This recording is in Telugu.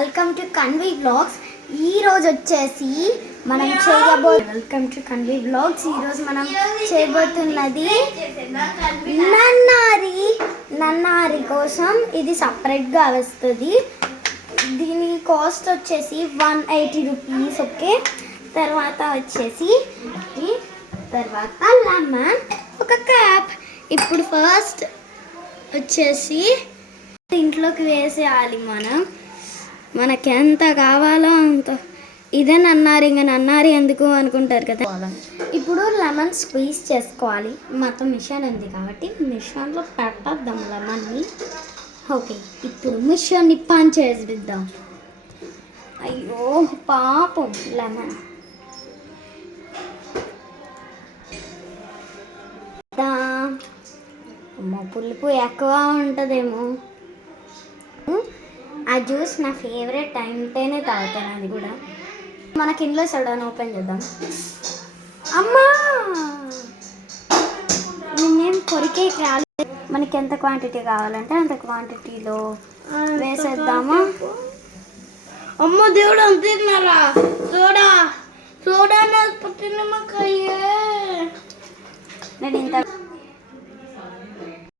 Welcome to కన్వీ vlogs. ఈ రోజు వచ్చేసి మనం వెల్కమ్ టు కన్వీ వ్లాగ్స్. ఈ రోజు మనం చేయబోతున్నది నన్నారి కోసం. ఇది సపరేట్గా వస్తుంది. దీని కాస్ట్ వచ్చేసి 180 రూపీస్. ఓకే, తర్వాత వచ్చేసి తర్వాత లెమన్, ఒక క్యాప్. ఇప్పుడు ఫస్ట్ వచ్చేసి ఇంట్లోకి వేసేయాలి. మనకి ఎంత కావాలో అంత. ఇదే నన్నారి, ఇంకా నన్నారి ఎందుకు అనుకుంటారు కదా. ఇప్పుడు లెమన్ స్క్వీజ్ చేసుకోవాలి. మొత్తం మిషన్ ఉంది కాబట్టి మిషన్లో పెట్టద్దాం లెమన్ని. ఓకే, ఇప్పుడు మిషన్ని పని చేద్దాం. అయ్యో పాపం లెమన్. పులుపు ఎక్కువ ఉంటుందేమో. ఆ జ్యూస్ నా ఫేవరెట్. టైంతోనే తాగుతాను. అది కూడా మనకి ఇంట్లో సడన్ ఓపెన్ చేద్దాం. అమ్మా, నేనేం కొరికే రాలేదు. మనకి ఎంత క్వాంటిటీ కావాలంటే అంత క్వాంటిటీలో వేసేద్దామా. అమ్మ దేవుడు అంటున్నారా? సోడా పుట్టినమ్మకాయే. నేను ఇంత